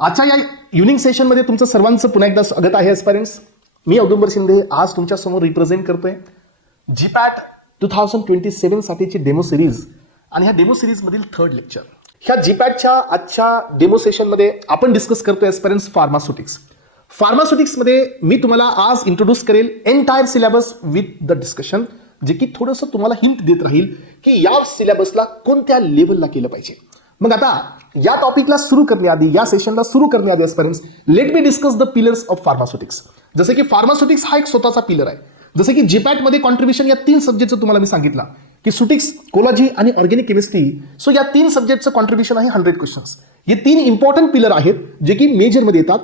आजच्या या युनिक सेशनमध्ये तुमचं सर्वांचं पुन्हा एकदा स्वागत आहे एस्पायरंट्स. मी औदुंबर शिंदे आज तुमच्या समोर रिप्रेझेंट करतोय जीपॅट 2027 साठीची डेमो सिरीज आणि ह्या डेमो सिरीज मधील थर्ड लेक्चर. ह्या जीपॅटच्या आजच्या डेमो सेशनमध्ये आपण डिस्कस करतोय एस्पायरंट्स फार्मास्युटिक्स. फार्मास्युटिक्समध्ये मी तुम्हाला आज इंट्रोड्यूस करेल entire syllabus with the discussion, जे की थोडंसं तुम्हाला हिंट देत राहील की या सिलेबसला कोणत्या लेवलला केलं पाहिजे. मग आता या टॉपिकला सुरू करण्याआधी, या सेशनला सुरू करण्याआधी aspirants, let me discuss the pillars of pharmaceutics. जसं की फार्मास्युटिक्स हा एक स्वतःचा पिलर आहे. जसं की जीपॅट मध्ये कॉन्ट्रीब्युशन या 3 सब्जेक्टचं तुम्हाला मी सांगितलं की सुटिक्स, कोलॉजी आणि ऑर्गॅनिक केमिस्ट्री. सो या 3 सब्जेक्टचं कॉन्ट्रीब्युशन आहे 100 क्वेश्चन्स. हे 3 इम्पॉर्टंट पिलर आहेत जे की मेजरमध्ये येतात.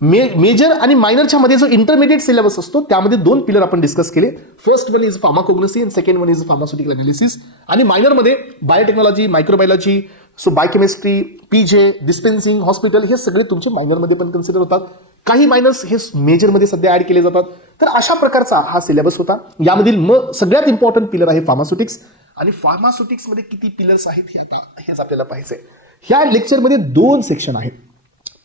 मेजर आणि मायनरच्या मध्ये जो इंटरमिडिएट सिलेबस असतो त्यामध्ये 2 पिलर आपण डिस्कस केले. First one is pharmacognosy and second one is pharmaceutical analysis. आणि मायनरमध्ये biotechnology, microbiology, so biochemistry, PJ, dispensing, hospital हे सगळे तुमचे मायनरमध्ये पण कन्सिडर होतात. काही मायनर्स हे मेजरमध्ये सध्या ऍड केले जातात. तर अशा प्रकारचा हा सिलेबस होता. यामधील सगळ्यात इम्पॉर्टंट पिलर आहे फार्मास्युटिक्स. आणि फार्मास्युटिक्समध्ये किती पिलर्स आहेत हेच आपल्याला पाहिजे. ह्या लेक्चरमध्ये 2 सेक्शन आहेत.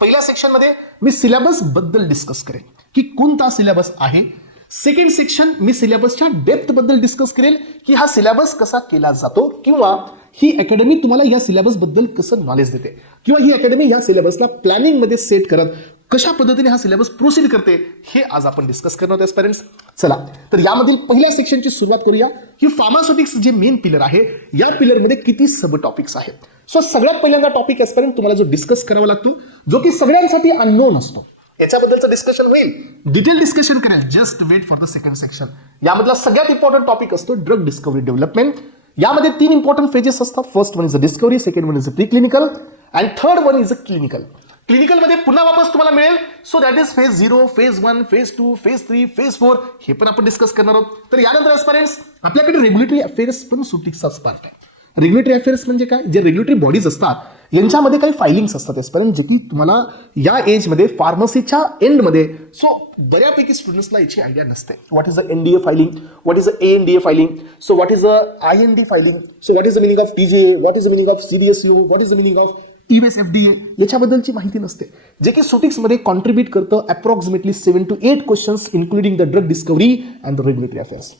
पहिल्या सेक्शनमध्ये मी सिलेबस बद्दल डिस्कस करेन की कोणता सिलेबस आहे. सेकंड सेक्शन मी सिलेबसच्या डेप्थ बद्दल डिस्कस करेल की हा सिलेबस कसा केला जातो, किंवा ही अकॅडमी तुम्हाला या सिलेबस बद्दल कसं नॉलेज देते, किंवा ही अकॅडमी या सिलेबसला प्लॅनिंग मध्ये सेट करत कशा पद्धतीने हा सिलेबस प्रोसीड करते, हे आज आपण डिस्कस करणार आहोत पेरेंट्स. चला तर यामधील पहिल्या सेक्शनची सुरुवात करूया की फार्मास्युटिक्स जे मेन पिलर आहे, या पिलरमध्ये किती सब टॉपिक्स आहेत. सो सगळ्यात पहिल्यांदा टॉपिक एस्पायरंट तुम्हाला जो डिस्कस करावा लागतो, जो की सगळ्यांसाठी अननोन असतो, याच्याबद्दलचं डिस्कशन होईल, डिटेल डिस्कशन करेल. Just wait for the second section. यामधला सगळ्यात इम्पॉर्टंट टॉपिक असतो ड्रग डिस्कवरी डेव्हलपमेंट. यामध्ये 3 इम्पॉर्टंट फेजेस असतात. First one is a discovery, second one is a pre clinical and third one is a clinical. क्लिनिकलमध्ये पुन्हा वापस तुम्हाला मिळेल. So that is phase 0, phase 1, phase 2, phase 3, phase 4 हे पण आपण डिस्कस करणार आहोत. तर यानंतर एस्पायरंट्स आपल्याकडे रेग्युलेटरी अफेअर्स पण सुटिक्सचाच पार्ट आहे. रेग्युलेटरी अफेअर्स म्हणजे काय, जे रेग्युलेटरी बॉडीज असतात यांच्यामध्ये काही फायलिंग्स असतात एस्पायरंट, जे की तुम्हाला या एजमध्ये फार्मसीच्या एंडमध्ये सो बऱ्यापैकी स्टुडंट्सला याची आयडिया नसते. What is the NDA filing, what is the ANDA filing, so what is the IND filing, so what is the meaning of TGA, what is the meaning of CDSCO, what is the meaning of TBS FDA, याच्याबद्दलची माहिती नसते, जे की सुटिक्समध्ये contribute करतं approximately 7 to 8 questions including the drug discovery and the regulatory affairs.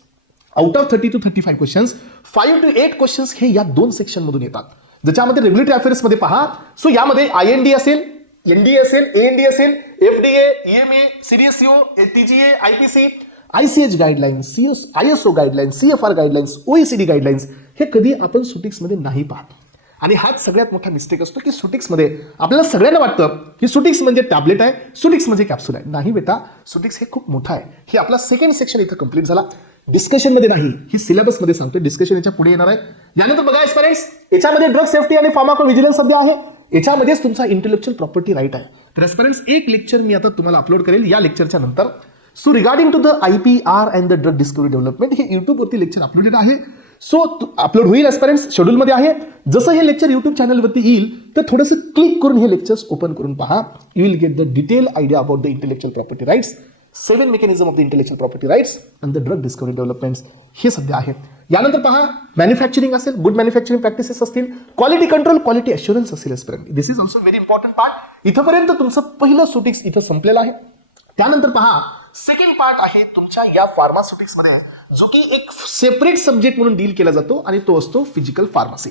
Out of 30 to 35 questions, 5 to 8 questions हे या 2 सेक्शनमधून येतात. ज्याच्यामध्ये रेग्युलेटरी अफेअर्समध्ये पहा, सो यामध्ये आयएनडी असेल, एनडी असेल, एएनडी असेल, FDA, EMA, CDSCO, TGA, IPC, ICH guidelines, ISO guidelines, CFR guidelines, OECD guidelines हे कधी आपण सुटिक्समध्ये नाही पाहत. आणि हाच सगळ्यात मोठा मिस्टेक असतो की सुटिक्समध्ये आपल्याला सगळ्यांना वाटतं की सुटिक्स म्हणजे टॅबलेट आहे, सुटिक्स म्हणजे कॅप्सूल आहे. नाही बेटा, सुटिक्स हे खूप मोठा आहे. हे आपला सेकंड सेक्शन इथं कंप्लीट झाला. डिस्कशन मध्ये नाही, ही सिलेबस मध्ये सांगतोय. डिस्कशन याच्या पुढे येणार आहे. यानंतर बघा एस्पायरंट्स, याच्यामध्ये ड्रग सेफ्टी आणि फार्माको व्हिजिलन्स सध्या आहे. याच्यामध्येच तुमचा इंटेलेक्चुअल प्रॉपर्टी राईट आहे. तर एस्पायरंट्स एक लेक्चर मी आता तुम्हाला अपलोड करेल या लेक्चरच्या नंतर. So regarding to the IPR and the drug discovery development, हे युट्यूब वरती लेक्चर अपलोडेड आहे. सो अपलोड होईल एस्पायरंट्स, शेड्यूल मध्ये आहे. जसं हे लेक्चर युट्यूब चॅनलवरती येईल तर थोडंसं क्लिक करून हे लेक्चर्स ओपन करून पहा. You will get the detail idea about the intellectual property rights, 7 mechanism of the intellectual property rights and the drug discovery developments हे सध्या आहे. यानंतर पहा मॅन्युफॅक्चरिंग असेल, गुड मॅन्युफॅक्चरिंग प्रॅक्टिसेस असतील, क्वालिटी कंट्रोल, क्वालिटी अश्युरन्स असेल aspirant. This is also very important part. इथंपर्यंत तुमचं पहिलं सुटिक्स इथं संपलेलं आहे. त्यानंतर पहा सेकंड पार्ट आहे तुमच्या या फार्मास्युटिक्समध्ये, जो की एक सेपरेट सब्जेक्ट म्हणून डील केला जातो आणि तो असतो फिजिकल फार्मसी.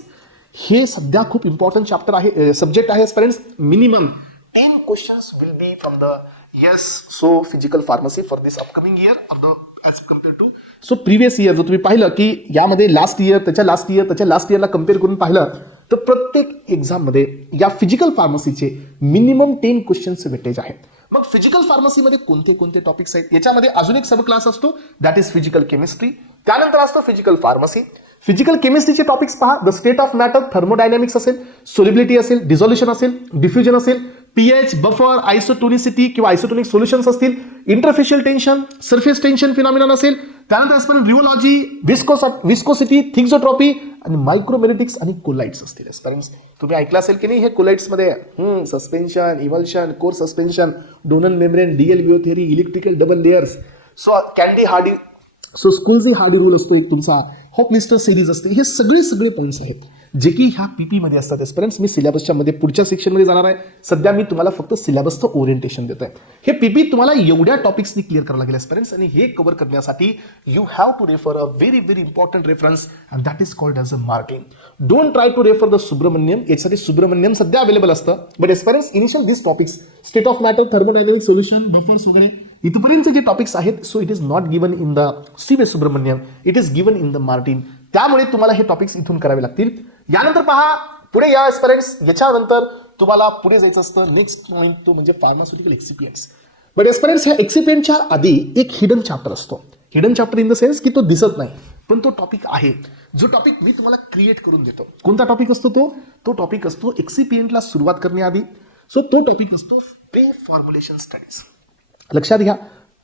हे सध्या खूप इम्पॉर्टंट चॅप्टर आहे, सब्जेक्ट आहे aspirants. Minimum 10 questions will be from the so physical pharmacy for this upcoming year of the as compare to so previous year. जर तुम्ही पाहिलं की यामध्ये लास्ट इयर, त्याच्या लास्ट इयरला कम्पेअर करून पाहिलं तर प्रत्येक एक्झाममध्ये या फिजिकल फार्मसीचे मिनिमम 10 क्वेश्चन्स वेटेज आहेत. मग फिजिकल फार्मसीमध्ये कोणते कोणते टॉपिक्स आहेत, याच्यामध्ये अजून एक सब क्लास असतो, दॅट इज फिजिकल केमिस्ट्री. त्यानंतर असतं फिजिकल फार्मसी. फिजिकल केमिस्ट्रीचे टॉपिक्स पहा, the state of matter, thermodynamics असेल, सोलिबिलिटी असेल, डिझोल्युशन असेल, डिफ्युजन असेल, पीएच, बफर, आयसोटोनिसिटी किंवा आयसोटोनिक सोल्युशन्स असतील, interfacial tension, surface tension phenomenon असेल, त्यानंतर एस्पायरंट रिओलॉजी, विस्कोसिटी, थिक्झोट्रॉपी आणि मायक्रोमेरिटिक्स आणि कोलाइट्स असतील. एस्पायरंट्स तुम्ही ऐकलं असेल की नाही हे कोलाइट्समध्ये suspension, emulsion, coarse suspension, Donnan membrane, DL theory, electrical double layers, so candy Hardy, so स्कूलची हार्डी रूल असतो एक तुमचा, हॉपलिस्टर सिरीज असते. हे सगळे पॉईंट्स आहेत जे की ह्या पीपी मध्ये असतात एस्पिरंट्स. मी सिलेबसच्या मध्ये पुढच्या सेक्शनमध्ये जाणार आहे. सध्या मी तुम्हाला फक्त सिलेबसचं ओरिएंटेशन देतोय. हे पीपी तुम्हाला एवढ्या टॉपिक्सनी क्लिअर करावं लागेल एस्पिरंट्स, आणि हे कव्हर करण्यासाठी you have to refer a very very important reference and that is called as a Martin. Don't try to refer the Subramanyam. यासाठी सुब्रमण्यम सध्या अवेलेबल असतं, but aspirants initial this topics state of matter, thermodynamic solution, buffers वगैरे इथपर्यंत जे topics आहेत, so it is not given in the C Subramanyam, it is given in the Martin. त्यामुळे तुम्हाला हे टॉपिक्स इथून करावे लागतील. यानंतर पहा पुढे या एस्पिरंट्स, याच्यानंतर तुम्हाला पुढे जायचं असतं. नेक्स्ट पॉईंट तो म्हणजे फार्मास्युटिकल एक्सिपियंट्स. बट एस्पिरंट्स ह्या एक्सिपियंटच्या आधी एक हिडन चॅप्टर असतो. Hidden chapter in the sense की तो दिसत नाही, पण तो टॉपिक आहे, जो टॉपिक मी तुम्हाला क्रिएट करून देतो. कोणता टॉपिक असतो तो टॉपिक असतो एक्सिपियंटला सुरुवात करण्याआधी. सो तो टॉपिक असतो प्री फॉर्म्युलेशन स्टडीज. लक्षात घ्या,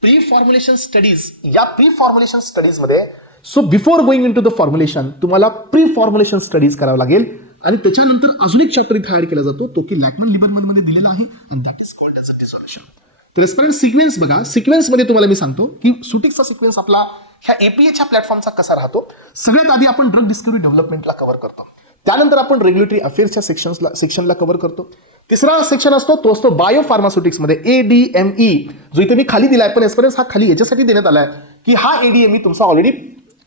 प्री फॉर्म्युलेशन स्टडीज. या प्री फॉर्म्युलेशन स्टडीज मध्ये so before going in to the formulation तुम्हाला प्री फॉर्म्युलेशन स्टडीज करावं लागेल, आणि त्याच्यानंतर अजून एक चॅप्टर इथे ऍड केला जातो, तो की लॅकमन लिबरमन मध्ये दिलेला आहे, आणि that is called as a dissolution. तर एस्पिरंट सिक्वेन्स बघा, सिक्वेन्समध्ये तुम्हाला मी सांगतो की सुटिक्सचा सिक्वेन्स आपला ह्या एपीएच्या प्लॅटफॉर्मचा कसा राहतो. सगळ्यात आधी आपण ड्रग डिस्कवरी डेव्हलपमेंटला कव्हर करतो, त्यानंतर आपण रेग्युलेटरी अफेअर्सच्या सेक्शनला कव्हर करतो. तिसरा सेक्शन असतो तो असतो बायो फार्मास्युटिक्समध्ये ADME, जो इथे मी खाली दिलाय, पण एस्पिरंट्स हा खाली याच्यासाठी देण्यात आलाय की हा ADME तुमचा ऑलरेडी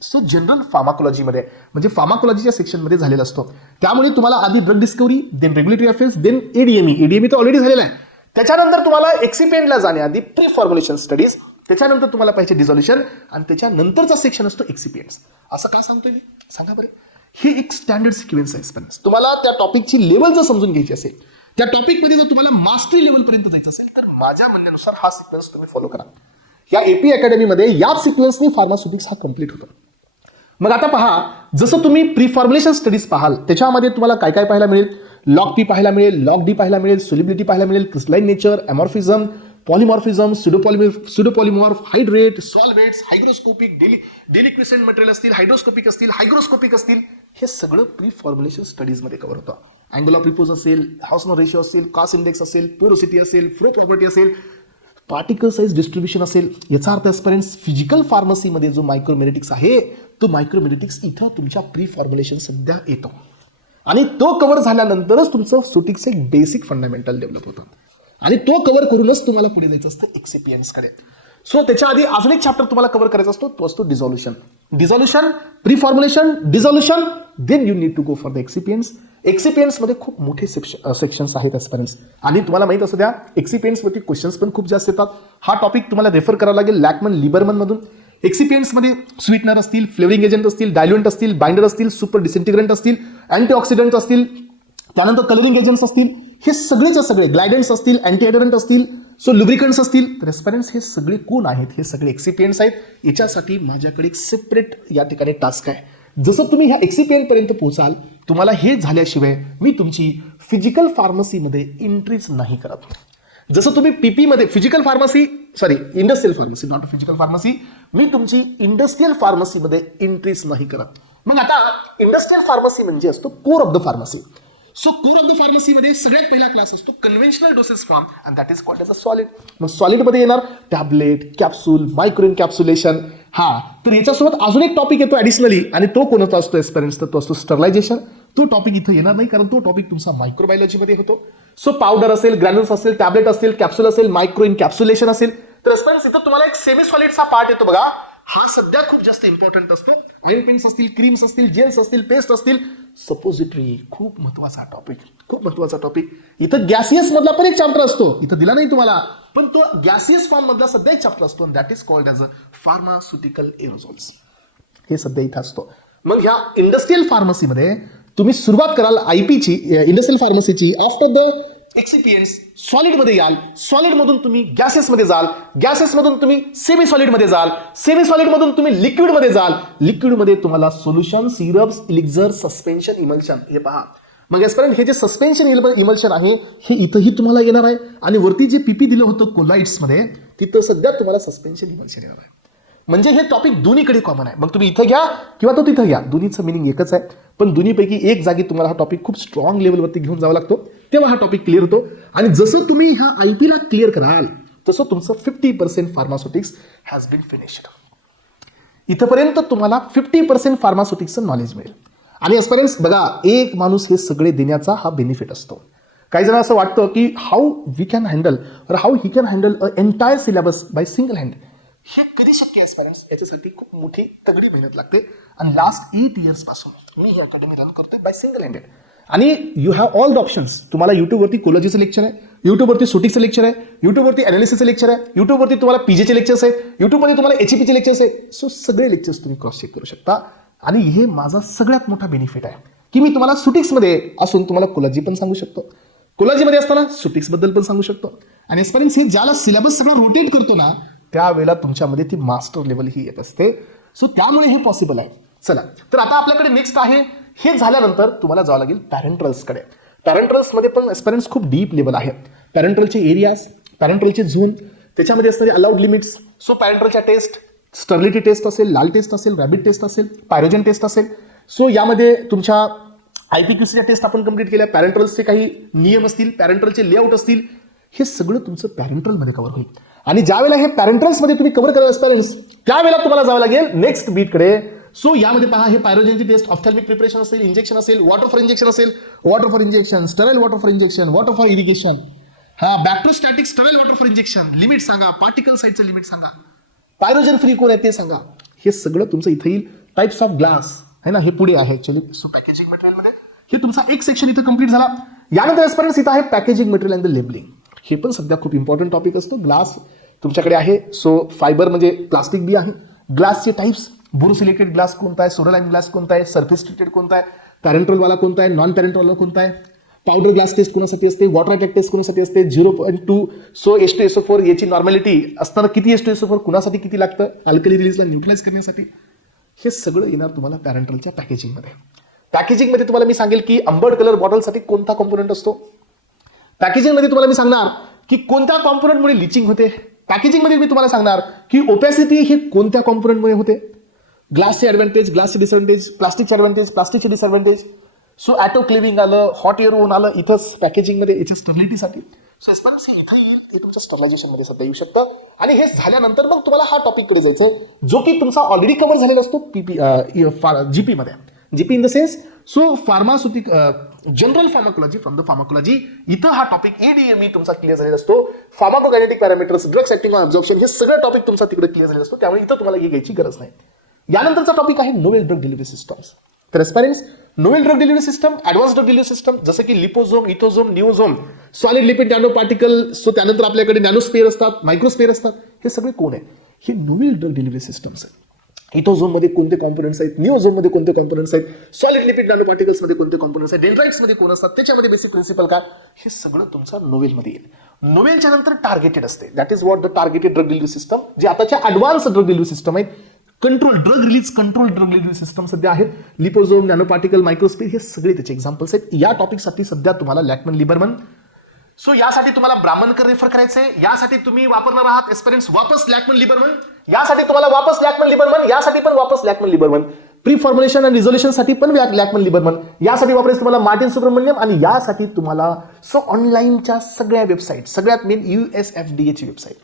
सो जनरल फार्माकोलॉजीमध्ये म्हणजे फार्माकोलॉजीच्या सेक्शनमध्ये झालेला असतो. त्यामुळे तुम्हाला आधी drug discovery, then regulatory affairs, then ADME तर ऑलरेडी झालेला आहे. त्याच्यानंतर तुम्हाला एक्सिपियंटला जाण्याआधी प्री फॉर्म्युलेशन स्टडीज, त्याच्यानंतर तुम्हाला पाहिजे डिझॉल्युशन, आणि त्याच्यानंतरचा सेक्शन असतो एक्सिपियंट्स. असं का सांगतोय मी सांगा बरं. हे एक स्टँडर्ड सिक्वेन्स आहे. तुम्हाला त्या टॉपिकची लेवल जर समजून घ्यायची असेल, त्या टॉपिकमध्ये जर तुम्हाला मास्टरी लेवलपर्यंत जायचं असेल, तर माझ्या म्हणण्यानुसार हा सिक्वेन्स तुम्ही फॉलो करा. या AP अकॅडमीमध्ये याच सिक्वेन्सनी फार्मास्युटिक्स हा कंप्लीट होतो. मग आता पहा, जसं तुम्ही प्री फॉर्म्युलेशन स्टडीज पाहाल, त्याच्यामध्ये तुम्हाला काय काय पाहायला मिळेल. लॉग P पाहायला मिळेल, लॉग D पाहायला मिळेल, सोलिबिलिटी पाहायला मिळेल, crystalline nature, amorphism, polymorphism, pseudopolymorph, hydrate, solvates, hygroscopic, deliquescent material असतील, हायड्रोस्कोपिक असतील, हायग्रोस्कोपिक असतील, हे सगळं प्री फॉर्म्युलेशन स्टडीजमध्ये कव्हर होतं. अँगल ऑफ रिपोज असेल, हाउसनर रेशो असेल, कॉस्ट इंडेक्स असेल, पोरोसिटी असेल, फ्लो प्रॉपर्टी असेल, पार्टिकल साइज डिस्ट्रीब्युशन असेल. याचा अर्थ एस्पिरंट्स फिजिकल फार्मसीमध्ये जो मायक्रोमेरिटिक्स आहे, तो मायक्रोमेरिटिक्स इथं तुमच्या प्री फॉर्म्युलेशन सध्या येतो, आणि तो कव्हर झाल्यानंतरच तुमचं सुटिक्स एक बेसिक फंडामेंटल डेव्हलप होतं, आणि तो कव्हर करूनच तुम्हाला पुढे जायचं असतं एक्सिपियंट्सकडे. सो त्याच्या आधी अजून एक चॅप्टर तुम्हाला कव्हर करायचा असतो, तो असतो dissolution, pre formulation, dissolution, then you need to go for the excipients. एक्सिपियंट्समध्ये खूप मोठे सेक्शन्स आहेत एस्पिरंट्स, आणि तुम्हाला माहित असू द्या एक्सिपियंट्सवरती क्वेश्चन्स पण खूप जास्त येतात. हा टॉपिक तुम्हाला रेफर करावा लागेल लॅकमन लिबरमन मधून. एक्सिपियंट्समध्ये स्वीटनर असतील, फ्लेवरिंग एजंट असतील, डायल्युएंट असतील, बाइंडर असतील, सुपर डिसइंटिग्रंट असतील, अँटीऑक्सिडंट असतील, त्यानंतर कलरिंग एजंट्स असतील, हे सगळेच्या सगळे ग्लायडंट्स असतील, अँटीएडरंट असतील, सो लुब्रिकंट्स असतील. तर एस्पिरंट्स हे सगळे कोण आहेत, हे सगळे एक्सिपियंट्स आहेत. याच्यासाठी माझ्याकडे एक सेपरेट या ठिकाणी टास्क आहे. जसं तुम्ही ह्या एक्सिपियंट पर्यंत पोहोचाल, तुम्हाला हे झाल्याशिवाय मी तुमची फिजिकल फार्मसीमध्ये एंट्रीच नाही करत. जसं तुम्ही PP मध्ये physical pharmacy, industrial pharmacy, not physical pharmacy, मी तुमची इंडस्ट्रियल फार्मसीमध्ये एंट्रीच नाही करत. मग आता इंडस्ट्रियल फार्मसी म्हणजे असतो core of the pharmacy. So core of the फार्मसीमध्ये सगळ्यात पहिला क्लास असतो conventional doses form, and that is called as a solid. मग सॉलिडमध्ये येणार टॅबलेट, कॅप्सूल, मायक्रो इनकॅप्सुलेशन. तर याच्यासोबत अजून एक टॉपिक येतो ॲडिशनली, आणि तो कोणता असतो एस्पिरंट्स, तर तो असतो स्टरलायझेशन. तो टॉपिक इथं येणार नाही, कारण तो टॉपिक तुमचा मायक्रोबायोलॉजीमध्ये होतो. सो पावडर असेल, ग्रॅन्युल्स असेल, टॅबलेट असेल, कॅप्सूल असेल, मायक्रो इनकॅप्सुलेशन असेल. तर एस्पिरंट्स इथं तुम्हाला एक सेमी सॉलिडचा पार्ट येतो बघा, हा सध्या खूप जास्त इम्पॉर्टंट असतो. ऑइल पेंट्स असतील, क्रीम्स असतील, जेल्स असतील, पेस्ट असतील, सपोजिटरी, खूप महत्वाचा टॉपिक. इथं गॅसियस मधला पण एक चॅप्टर असतो, इथं दिला नाही तुम्हाला, पण तो गॅसियस फॉर्म मधला सध्या एक चॅप्टर असतो, that is called as a pharmaceutical aerosols. हे सध्या इथं असतो. मग ह्या इंडस्ट्रियल फार्मसीमध्ये तुम्ही सुरुवात कराल IPची, इंडस्ट्रियल फार्मसीची. आफ्टर द एक्सिपियंट्स सॉलिडमध्ये याल, सॉलिडमधून तुम्ही गॅसेसमध्ये जाल, गॅसेसमधून तुम्ही सेमी सॉलिडमध्ये जाल, सेमी सॉलिडमधून तुम्ही लिक्विडमध्ये जाल, लिक्विडमध्ये तुम्हाला सोल्युशन, सिरप्स, इलिक्झर, सस्पेन्शन, इमल्शन. हे पहा, मग यापर्यंत हे जे सस्पेन्शन इमल्शन आहे, हे इथंही तुम्हाला येणार आहे, आणि वरती जे PP दिलं होतं कोलाइड्समध्ये, तिथं सध्या तुम्हाला सस्पेन्शन इमल्शन येणार आहे. म्हणजे हे टॉपिक दोन्हीकडे कॉमन आहे. मग तुम्ही इथं घ्या किंवा तो तिथं घ्या, दोन्हीचं मिनिंग एकच आहे, पण दोन्हीपैकी एक जागी तुम्हाला हा टॉपिक खूप स्ट्रॉंग लेवलवरती घेऊन जावा लागतो, तेव्हा हा टॉपिक क्लिअर होतो. आणि जसं तुम्ही ह्या IPला क्लिअर कराल, तसं तुमचं 50% फार्मास्युटिक्स हॅज बीन फिनिश्ड. इथपर्यंत तुम्हाला 50% फार्मास्युटिक्सचं नॉलेज मिळेल. आणि एस्पिरंट्स बघा, एक माणूस हे सगळे देण्याचा हा बेनिफिट असतो. काही जण असं वाटतं की हाऊ वी कॅन हँडल और how he can handle a entire syllabus by single hand. हे कधी शक्य आहे एस्पिरंट्स? याच्यासाठी खूप मोठी तगडी मेहनत लागते. आणि लास्ट 8 इयर्स पासून मी ही अकॅडमी रन करतोय बाय सिंगल हँडेड. आणि you have all the options. तुम्हाला युट्यूबवरती कोलॉजीचं लेक्चर आहे, युट्यूबवरती सुटिकचं लेक्चर आहे, युट्यूबवरती अनालिसिसचं लेक्चर आहे, युट्यूबवरती तुम्हाला पीजेचे लेक्चर्स आहेत, युट्यूबवरती तुम्हाला एचईपीचे लेक्चर्स आहेत. सो सगळे लेक्चर्स तुम्ही क्रॉस चेक करू शकता. आणि हे माझा सगळ्यात मोठा बेनिफिट आहे की मी तुम्हाला सुटिक्समध्ये असून तुम्हाला कोलॉजी पण सांगू शकतो, कोलॉजीमध्ये असताना सुटिक्सबद्दल पण सांगू शकतो. आणि एस्पिरंट्स हे ज्याला सिलेबस सगळा रोटेट करतो ना, त्यावेळेला तुमच्यामध्ये ती मास्टर लेवल ही येत असते. सो त्यामुळे हे पॉसिबल आहे. चला, तर आता आपल्याकडे नेक्स्ट आहे, हे झाल्यानंतर तुम्हाला जावं लागेल पॅरेंटल्सकडे. पॅरेंटल्समध्ये पण एस्पिरंट्स खूप डीप लेवल आहे. पॅरेंटलचे एरियाज, पॅरेंटलचे झोन, त्याच्यामध्ये असणारे अलाउड लिमिट्स. सो पॅरेंटलच्या टेस्ट, स्टर्लिटी टेस्ट असेल, लाल टेस्ट असेल, रॅबिट टेस्ट असेल, पायरोजन टेस्ट असेल. सो यामध्ये तुमच्या IPQCच्या टेस्ट आपण कंप्लीट केल्या. पॅरेंटल्सचे काही नियम असतील, पॅरेंटलचे लेआउट असतील, हे सगळं तुमचं पॅरेंटलमध्ये कव्हर होईल. आणि ज्यावेळेला हे पॅरेंटल्समध्ये तुम्ही कव्हर करायला एस्पिरंट्स, त्यावेळेला तुम्हाला जावं लागेल नेक्स्ट बीटकडे. सो यामध्ये पहा, हे पायरोजनची टेस्ट, ऑफ्थॅल्मिक प्रिपरेशन असेल, इंजेक्शन असेल, वॉटर फॉर इंजेक्शन असेल, water for injection, sterile water for injection, water for irrigation, bacteriostatic sterile water for injection, limit सांगा, पार्टिकल साईजचं लिमिट सांगा, पायरोजन फ्री कोण आहे ते सांगा. हे सगळं तुमचं इथे येईल. टाइप्स ऑफ ग्लास आहे ना, हे पुढे आहे ऍक्च्युअली. सो पॅकेजिंग मटेरियलमध्ये हे तुमचा एक सेक्शन इथं कंप्लीट झाला. यानंतर एस्पिरंट्स इथं आहे packaging material and the labelling. हे पण सध्या खूप इम्पॉर्टंट टॉपिक असतो. ग्लास तुमच्याकडे आहे. सो फायबर म्हणजे प्लास्टिक बी आहे. ग्लासचे टाइप्स, बोरोसिलिकेट ग्लास कोणता आहे, सोडालाईन ग्लास कोणता आहे, सरफेस ट्रीटेड कोणता आहे, पॅरेंटलवाला कोणता आहे, नॉन पॅरेंटलवाला कोणता आहे, पावडर ग्लास टेस्ट कोणासाठी असते, वॉटर अटॅक टेस्ट कोणासाठी असते, 0.2. सो H2SO4 याची नॉर्मॅलिटी असताना किती H2SO4 कुणासाठी किती लागतं, अल्कली रिलीजला न्यूट्रलाइज करण्यासाठी. हे सगळं येणार तुम्हाला पॅरेंटलच्या पॅकेजिंगमध्ये. पॅकेजिंगमध्ये तुम्हाला मी सांगेल की अंबर्ड कलर बॉटलसाठी कोणता कॉम्पोनंट असतो. पॅकेजिंगमध्ये तुम्हाला मी सांगणार की कोणत्या कॉम्पोनंटमुळे लिचिंग होते. पॅकेजिंगमध्ये मी तुम्हाला सांगणार की ओपॅसिटी ही कोणत्या कॉम्पोनंटमुळे होते. ग्लासचे ॲडव्हान्टेज, ग्लासचे डिसएडव्हान्टेज, प्लास्टिकचे ॲडव्हान्टेज, प्लास्टिकचे डिसएडव्हान्टेज. सो ॲटोक्लेविंग आलं, हॉट एअर ओन आलं इथंच पॅकेजिंगमध्ये याच्या स्टर्लिटीसाठी. सो एस्पिरंट्स हे इथं येईल, ते तुमच्या स्टरलायझेशनमध्ये सध्या येऊ शकतं. आणि हे झाल्यानंतर मग तुम्हाला हा टॉपिककडे जायचं आहे, जो की तुमचा ऑलरेडी कव्हर झालेला असतो जीपीमध्ये. GP in the sense so pharmaceutic general pharmacology from the pharmacology. इथं हा टॉपिक ADME तुमचा क्लिअर झालेला असतो. Pharmacokinetic parameters, drugs acting on absorption, हे सगळं टॉपिक तुमचा तिकडे क्लिअर झालेला असतो. त्यामुळे इथं तुम्हाला हे घ्यायची गरज नाही. यानंतरचा टॉपिक आहे नोवेल ड्रग डिलिव्हरी सिस्टम्स. तर aspirants, novel drug delivery system, advance drug delivery system जसं की liposome, ethosome, niosome, solid lipid nano particle. So त्यानंतर आपल्याकडे नॅनोस्पेअर असतात, मायक्रोस्पेअर असतात. हे सगळे कोण आहे? हे नोवेल ड्रग डिलिव्हरी सिस्टम्स आहेत. इथोझोममध्ये कोणते कॉम्पोनंट्स आहेत, निओझोममध्ये कोणते कॉम्पोनंट्स आहेत, सॉलिड लिपिड नॅनो पार्टिकल्समध्ये कोणते कॉम्पोनंट्स आहेत, डेंड्राइट्समध्ये कोण असतात, त्याच्यामध्ये बेसिक प्रिन्सिपल काय, हे सगळं तुमचं नोवेलमध्ये येईल. नोवेलच्या नंतर टार्गेटेड असते. That is what the targeted drug delivery system, जे आताच्या ॲडव्हान्स ड्रग डिलिव्हरी सिस्टम आहेत. Control drug release, control drug delivery system सध्या आहेत. लिपोझोम, नॅनो पार्टिकल, मायक्रोस्पेअर, हे सगळे त्याचे एक्झाम्पल्स आहेत. या टॉपिकसाठी सध्या तुम्हाला लॅकमन लिबरमन. सो यासाठी तुम्हाला ब्राह्मणकर रेफर करायचंय. यासाठी तुम्ही वापरणार आहात एस्पिरंट्स वापस लॅकमन लिबरमन. यासाठी तुम्हाला वापस लॅकमन लिबरमन, यासाठी पण वापस लॅकमन लिबरमन. प्री फॉर्म्युलेशन आणि रिझोल्युशनसाठी पण लॅकमन लिबरमन. यासाठी वापरायचं तुम्हाला मार्टिन सुब्रमण्यम. आणि यासाठी तुम्हाला सो ऑनलाईनच्या सगळ्या वेबसाईट, सगळ्यात मेन USFDA ची वेबसाईट.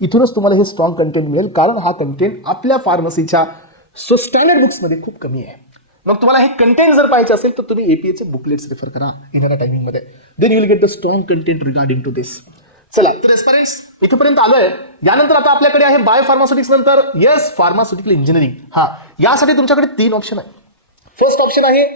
इथूनच तुम्हाला हे स्ट्रॉंग कंटेंट मिळेल, कारण हा कंटेंट आपल्या फार्मसीच्या सो स्टँडर्ड बुक्समध्ये खूप कमी आहे. मग तुम्हाला हे कंटेंट जर पाहिजे असेल तर तुम्ही APAचे बुकलेट्स रेफर करा येणाऱ्या टायमिंगमध्ये. Then you will get the strong content regarding to this. चला, तर एस्पिरंट्स इथपर्यंत आलोय. यानंतर आता आपल्याकडे आहे बायोफार्मास्युटिक्स नंतर फार्मास्युटिकल इंजिनिअरिंग. यासाठी तुमच्याकडे 3 ऑप्शन आहे. फर्स्ट ऑप्शन आहे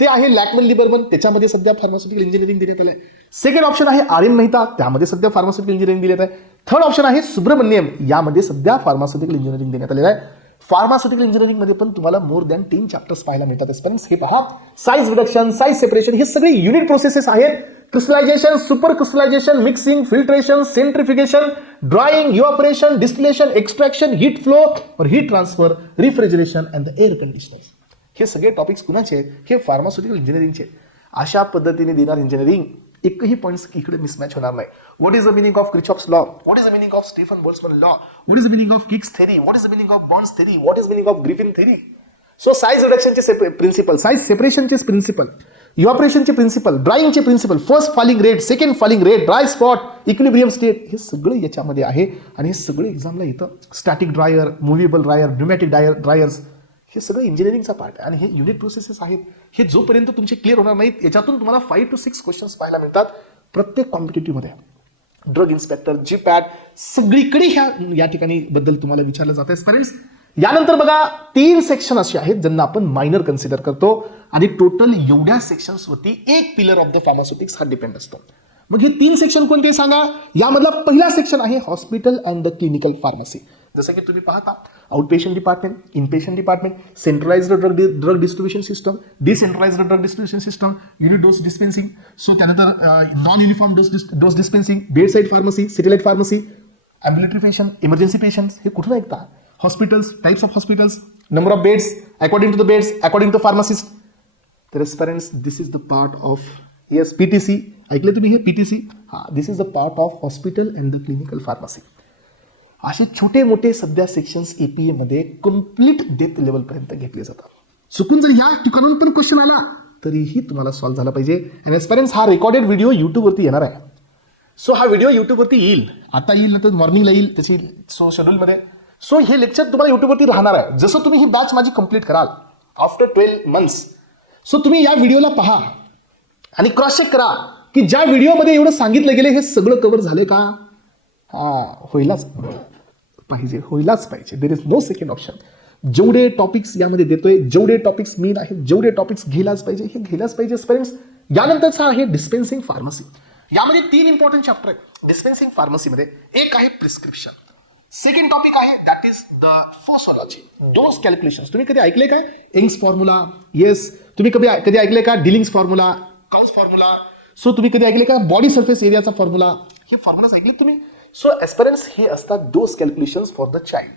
ते आहे लॅकमन लिबरमन, त्याच्यामध्ये सध्या फार्मास्युटिकल इंजिनिअरिंग देण्यात आलंय. सेकंड ऑप्शन आहे RN मेहता, त्यामध्ये सध्या फार्मास्युटिकल इंजिनिअरिंग देण्यात आहे. थर्ड ऑप्शन आहे सुब्रमण्यम, यामध्ये सध्या फार्मास्युटिकल इंजिनिअरिंग देण्यात आलेलं आहे. फार्मास्युटिकल इंजिनिअरिंग मध्ये पण तुम्हाला मोर दॅन 10 चॅप्टर्स पाहायला मिळतात. एस्पिरंट्स हे पहा, साईज रिडक्शन, साईज सेपरेशन, हे सगळे युनिट प्रोसेसेस आहेत. Crystallization, super crystallization, mixing, filtration, centrification, drying, evaporation, distillation, extraction, heat flow और heat transfer, refrigeration and the air conditioners. हे सगळे टॉपिक्स कुणाचे आहेत? हे फार्मास्युटिकल इंजिनिअरिंगचे. अशा पद्धतीने देणार इंजिनिअरिंग एकही पॉइंट्स इकडे मिसमॅच होणार नाही. What is the meaning of Kirchhoff's law, what is the meaning of Stefan Boltzmann law, what is the meaning of Kick's theory, what is the meaning of Bond's theory, what is meaning of Griffith theory. So size रिडक्शनचे principle, size सेपरेशनचे principle, इव्हॅपोरेशनचे principle, ड्राइंगचे principle, first falling rate, second falling rate, dry spot, equilibrium state, हे सगळं याच्यामध्ये आहे. आणि हे सगळं एक्झामला येतं. Static dryer, movable dryer, pneumatic dryers, हे सगळं इंजिनिअरिंगचा पार्ट आहे आणि हे युनिट प्रोसेसेस आहेत. हे जोपर्यंत तुमचे क्लिअर होणार नाहीत, याच्यातून तुम्हाला 5 to 6 क्वेश्चन्स पाहायला मिळतात प्रत्येक कॉम्पिटिटिव्हमध्ये. ड्रग इन्स्पेक्टर, जीपॅट, सगळीकडे या ठिकाणी बद्दल तुम्हाला विचारलं जातं स्टुडंट्स. यानंतर बघा 3 सेक्शन असे आहेत ज्यांना आपण मायनर कन्सिडर करतो आणि टोटल एवढ्या सेक्शन्सवरती एक पिलर ऑफ द फार्मास्युटिक्स हा डिपेंड असतो. मग हे 3 सेक्शन कोणते सांगा. यामधला पहिला सेक्शन आहे hospital and the clinical pharmacy. जसं की तुम्ही पाहता out patient department, in patient department, centralized drug distribution system, decentralized drug distribution system, unit dose dispensing, so त्यानंतर non uniform dose dispensing, bed side pharmacy, satellite pharmacy, ambulatory patient, emergency patients, हे कुठून ऐकता. Hospitals, types of hospitals, number of beds, according to the beds, according to pharmacist. तर parents, this is the part of yes PTC. ऐकले तुम्ही हे PTC? हां, this is the part of hospital and the clinical pharmacy. असे छोटे मोठे सध्या sections APA मध्ये कम्प्लीट डेप्थ लेवलपर्यंत घेतले जातात. चुकून जर या ठिकाणून पण क्वेश्चन आला तरीही तुम्हाला सॉल्व्ह झाला पाहिजे. आणि पेरेंट्स, हा रेकॉर्डेड व्हिडिओ युट्यूबवरती येणार आहे. सो हा व्हिडिओ युट्यूबवरती येईल, आता येईल ना, तर मॉर्निंगला येईल त्याची शेड्यूलमध्ये. सो हे लेक्चर तुम्हाला युट्यूबवरती राहणार आहे. जसं तुम्ही ही बॅच माझी कंप्लीट कराल आफ्टर 12 months, सो तुम्ही या व्हिडिओला पहा आणि क्रॉस चेक करा की ज्या व्हिडिओमध्ये एवढं सांगितलं गेलं हे सगळं कव्हर झाले का. होईलाच पाहिजे. There is no second option. जेवढे टॉपिक्स यामध्ये देतोय, जेवढे टॉपिक्स मीन आहेत, जेवढे टॉपिक्स घ्यायलाच पाहिजे, हे घ्यायलाच पाहिजे स्टुडंट्स. यानंतरचा आहे डिस्पेन्सिंग फार्मसी. यामध्ये 3 इम्पॉर्टंट चॅप्टर आहेत डिस्पेन्सिंग फार्मसीमध्ये. एक आहे प्रिस्क्रिप्शन, सेकंड टॉपिक आहे that is the posology, dose calculation. तुम्ही कधी ऐकले काय एंग्स फॉर्म्युला? येस. तुम्ही कधी ऐकले का Dilling's formula, cows formula? So तुम्ही कधी ऐकले का बॉडी सरफेस एरियाचा फॉर्म्युला? हे फॉर्म्युलाज ऐकले तुम्ही? सो एस्पिरंट्स, हे असतात dose calculations for the child.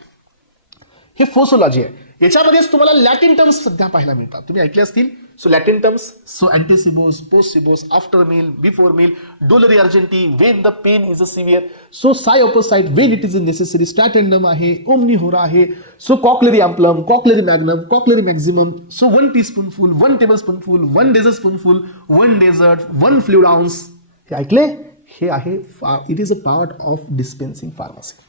हे फोसोलॉजी आहे. याच्यामध्येच तुम्हाला लॅटिन टर्म्स सध्या पाहायला मिळतात, तुम्ही ऐकले असतील. So Latin terms, so ante cibos, post cibos, after meal, before meal, dolore urgente, when the pain is a severe, so si opus sit, when it is necessary, statim आहे, ओमनीहोरा आहे, so cochleare amplum, cochleare magnum, cochleare maximum, so 1 teaspoonful, 1 tablespoonful, 1 dessertspoonful, 1 dessert, 1 fluid ounce. हे ऐकले? हे आहे, it is a part of dispensing pharmacy.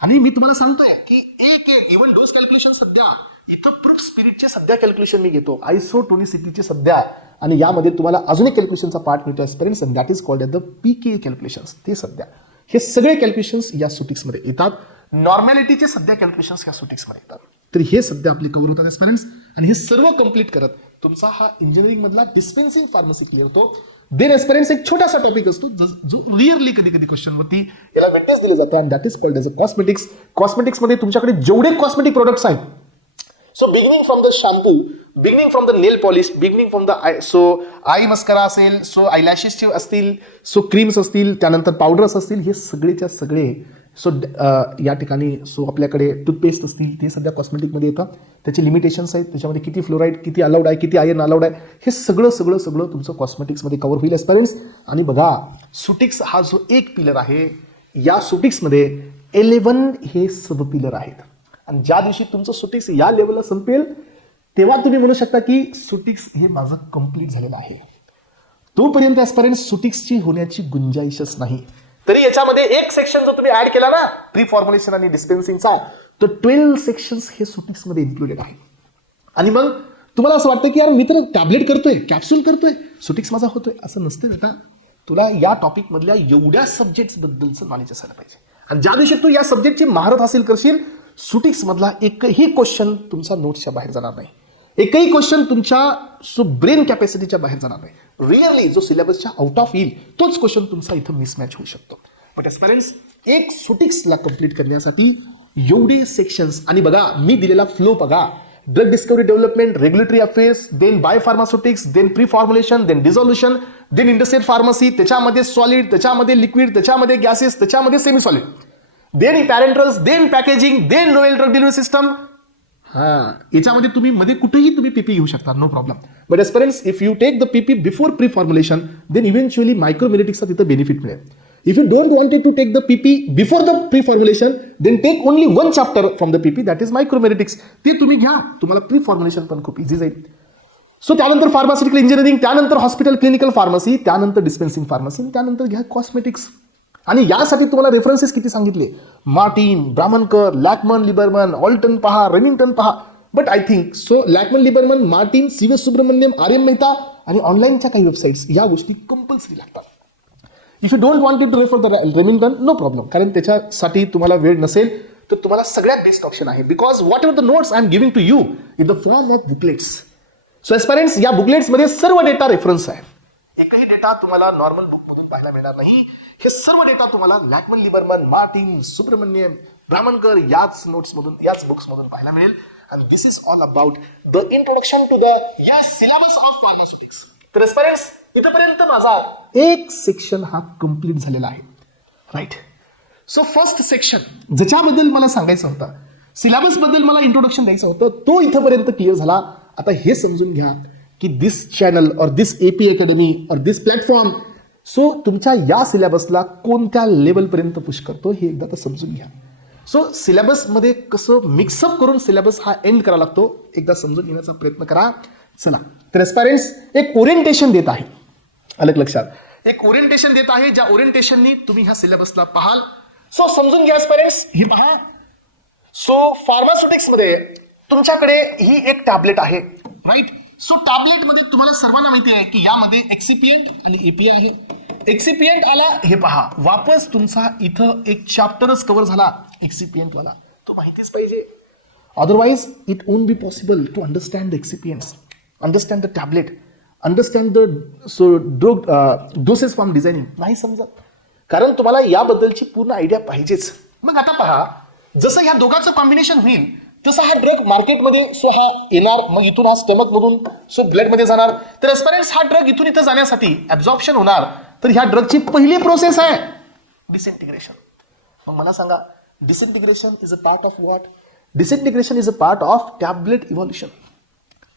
आणि मी तुम्हाला सांगतोय की एक इव्हन डोस कॅल्क्युलेशन सध्या इथं प्रूफ स्पिरिटचे सध्या कॅल्क्युलेशन मी घेतो, आयसोटोनिसिटीचे सध्या, आणि यामध्ये तुम्हाला अजून एक कॅल्क्युलेशनचा पार्ट मिळतो experience, that is called the PK calculations. ते सध्या हे सगळे कॅल्क्युलेशन्स या सुटिक्समध्ये येतात. नॉर्मॅलिटीचे सध्या कॅल्क्युलेशन्स या सुटिक्समध्ये येतात. तर हे सध्या आपले कव्हर होतात एक्सपेरियन्स. आणि हे सर्व कंप्लीट करत तुमचा हा इंजिनिअरिंग मधला डिस्पेन्सिंग फार्मसी क्लिअर होतो. देन एक्सपेरियन्स एक छोटासा टॉपिक असतो जो रिअरली कधी कधी क्वेश्चनवरती याला वेटेज दिले जाते, आणि that is called as a cosmetics. कॉस्मेटिक्समध्ये तुमच्याकडे जेवढे कॉस्मेटिक प्रोडक्ट्स आहेत, so beginning from the shampoo, beginning from the nail polish, beginning from the so eye mascara असेल, सो आयलॅशेसचे असतील, सो क्रीम्स असतील, त्यानंतर पावडर्स असतील, हे सगळेच्या सगळे सो या ठिकाणी सो आपल्याकडे टूथपेस्ट असतील, ते सध्या कॉस्मेटिकमध्ये येतात. त्याचे लिमिटेशन्स आहेत, त्याच्यामध्ये किती फ्लोराईड, किती अलाउड आहे, किती आयर्न अलाउड आहे, हे सगळं तुमचं कॉस्मेटिक्समध्ये कव्हर होईल एस्पिरंट्स. आणि बघा, सुटिक्स हा जो एक पिलर आहे, या सुटिक्समध्ये 11 हे सब पिलर आहेत. आणि ज्या दिवशी तुमचं सुटिक्स या लेवलला संपेल तेव्हा तुम्ही म्हणू शकता की सुटिक्स हे माझं कंप्लीट झालेलं आहे. तोपर्यंत एस्पिरंट्स सुटिक्सची होण्याची गुंजाईशच नाही. तरी याच्यामध्ये एक सेक्शन जर तुम्ही ऍड केला ना प्री फॉर्म्युलेशन आणि डिस्पेन्सिंगचा, तर 12 सेक्शन्स हे सुटिक्समध्ये इन्क्लुडेड आहे. आणि मग तुम्हाला असं वाटतं की यार मी तर टॅबलेट करतोय, कॅप्सूल करतोय, सुटिक्स माझा होतोय, असं नसतं बेटा. तुला या टॉपिक मधल्या एवढ्या सब्जेक्ट्स बद्दलचं नॉलेज असायला पाहिजे. आणि ज्या दिवशी तू या सब्जेक्टची महारत हासिल करशील, सुटिक्स मधला एकही क्वेश्चन तुमचा नोट्सच्या बाहेर जाणार नाही, एकही क्वेश्चन तुमच्या ब्रेन कॅपॅसिटीच्या बाहेर जाणार नाही. रिअरली जो सिलेबसच्या आउट ऑफ येईल तोच क्वेश्चन तुमचा इथं मिसमॅच होऊ शकतो. बट एस्पिरंट्स, एक सुटिक्सला कंप्लीट करण्यासाठी एवढे सेक्शन्स, आणि बघा मी दिलेला फ्लो बघा, drug discovery development, regulatory affairs, then biopharmaceutics, then pre formulation, then dissolution, then industrial pharmacy, त्याच्यामध्ये सॉलिड, त्याच्यामध्ये लिक्विड, त्याच्यामध्ये गॅसेस, त्याच्यामध्ये semi solid, then parentals, then packaging, then novel drug delivery system. याच्यामध्ये तुम्ही मध्ये कुठेही तुम्ही PP घेऊ शकता, no problem. But aspirants, if you take the PP before pre formulation, then eventually मायक्रोमिलेटिक्सचा तिथं बेनिफिट मिळेल. If you don't want to take the PP before the pre-formulation, then take only one chapter from the PP, that is micromeritics. ते तुम्ही घ्या, तुम्हाला pre-formulation पण खूप easy जाईल. सो त्यानंतर फार्मास्युटिकल इंजिनिअरिंग, त्यानंतर हॉस्पिटल क्लिनिकल फार्मसी, त्यानंतर डिस्पेन्सिंग फार्मसी, त्यानंतर घ्या कॉस्मेटिक्स. आणि यासाठी तुम्हाला रेफरन्सेस किती सांगितले, Martin, Brahmankar, Lachman, Lieberman, Aulton पहा, रेमिंग्टन पहा. But I think so Lachman Lieberman, Martin, C S Subramanyam, R M Mehta आणि ऑनलाईनच्या काही वेबसाईट्स या गोष्टी कंपल्सरी लागतात. If you don't want it to refer the Remington, no problem, कारण त्याच्यासाठी तुम्हाला वेळ नसेल तर तुम्हाला सगळ्यात बेस्ट ऑप्शन आहे. Because whatever the notes I am giving to you in the form of booklets. So एस्पायरंट्स, या बुकलेट्समध्ये सर्व डेटा रेफरन्स आहे. एकही डेटा तुम्हाला नॉर्मल बुकमधून पाहायला मिळणार नाही. हे सर्व डेटा तुम्हाला लॅकमन लिबरमन, मार्टिन, सुब्रमण्यम, ब्राह्मणकर याच नोट्समधून, याच बुक्समधून पाहायला मिळेल. And this is all about the introduction to the syllabus of pharmaceutics. तर एस्पायरंट्स, इथपर्यंत माझा एक सेक्शन हा कंप्लीट झालेला आहे. राईट. सो फर्स्ट सेक्शन ज्याच्याबद्दल मला सांगायचं होतं, सिलेबस बद्दल मला इंट्रोडक्शन द्यायचं होतं, तो इथपर्यंत क्लिअर झाला. आता हे समजून घ्या की दिस चॅनल और दिस एपी अकॅडमी और दिस प्लॅटफॉर्म सो तुमच्या या सिलेबसला कोणत्या लेवलपर्यंत पुश करतो हे एकदा तर समजून घ्या. सो सिलेबसमध्ये कसं मिक्सअप करून सिलेबस हा एंड करावा लागतो एकदा समजून घेण्याचा प्रयत्न करा. चला, तर एस्पायरंट्स एक ओरिएंटेशन देत आहे, अलग लक्षात, एक ओरिएंटेशन देत आहे, ज्या ओरिएंटेशननी तुम्ही ह्या सिलेबसला पाहाल. सो समजून घ्या एस्पायरंट्स, ही पहा. सो फार्मास्युटिक्समध्ये तुमच्याकडे ही एक टॅबलेट आहे. राईट. सो टॅबलेटमध्ये तुम्हाला सर्वांना माहिती आहे की यामध्ये एक्सिपियंट आणि एपीआय आहे. एक्सिपियंट आला, हे पहा, वापस तुमचा इथं एक चॅप्टरच कव्हर झाला एक्सिपियंट वाला, तो माहितीच पाहिजे. Otherwise it won't be possible to understand the excipients, understand the tablet, understand the doses form designing नाही समजत, कारण तुम्हाला याबद्दलची पूर्ण आयडिया पाहिजेच. मग आता पहा, जसं ह्या दोघांचं कॉम्बिनेशन होईल तसा हा ड्रग मार्केटमध्ये सो हा येणार, मग इथून हा स्टमक मधून सो ब्लडमध्ये जाणार. तर एस्पायरंट्स, हा ड्रग इथून इथं जाण्यासाठी ऍब्झॉर्प्शन होणार. तर ह्या ड्रगची पहिली प्रोसेस आहे डिसइंटिग्रेशन. मग मला सांगा, disintegration is a part of what? Disintegration is a part of tablet evaluation.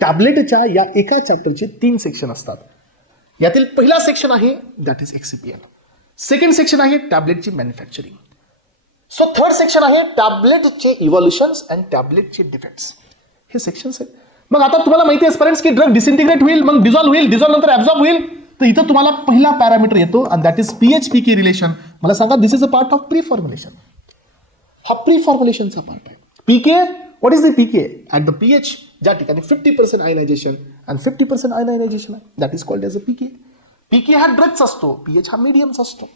टॅबलेटच्या या एका चॅप्टरचे 3 सेक्शन असतात. यातील पहिला सेक्शन आहे दॅट इज एक्सिपियंट. सेकंड सेक्शन आहे टॅबलेटची मॅन्युफॅक्चरिंग. सो थर्ड सेक्शन आहे टॅबलेटचे इव्हॉल्युशन्स अँड टॅबलेटचे डिफेक्ट्स. हे सेक्शन्स आहेत. मग आता तुम्हाला माहिती आहे स्टुडंट्स की ड्रग डिसइंटिग्रेट होईल, मग डिझॉल्व्ह होईल, डिझॉल्व्ह नंतर ऍब्झॉर्ब होईल. तर इथं तुम्हाला पहिला पॅरामीटर येतो आणि that is pH pKa relation. मला सांगा, this is a part of pre formulation. हा प्री फॉर्म्युलेशनचा पार्ट आहे. PKa, what is the pKa? At the pH ज्या ठिकाणी 50% आयनायझेशन आणि 50% आयनायझेशन आहे, that is called as a pKa. PKa हा ड्रगचा असतो, पीएच हा मीडियमचा असतो.